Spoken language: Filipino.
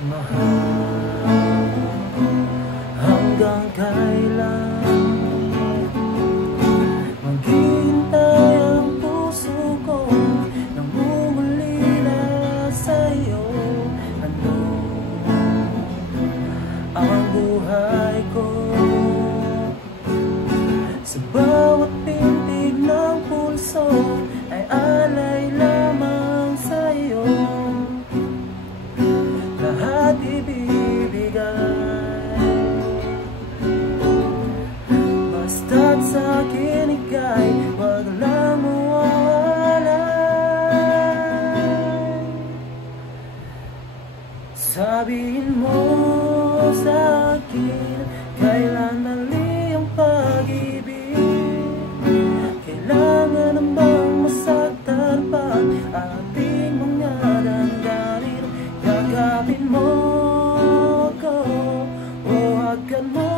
Mahal, hanggang kailan maghihintay ang puso ko nangungulila sa'yo? Ano ang buhay ko? Sa bawat pintig ng pulso ay alay lamang sa'yo. Lahat ibibigay, basta't sa'kin ika'y wag lang mawalay. Sabihin mo sa'kin, kailan mali ang pag-ibig? Kailangan na bang masaktan pa ating mga damdamin? Yakapin mo ako o agad mo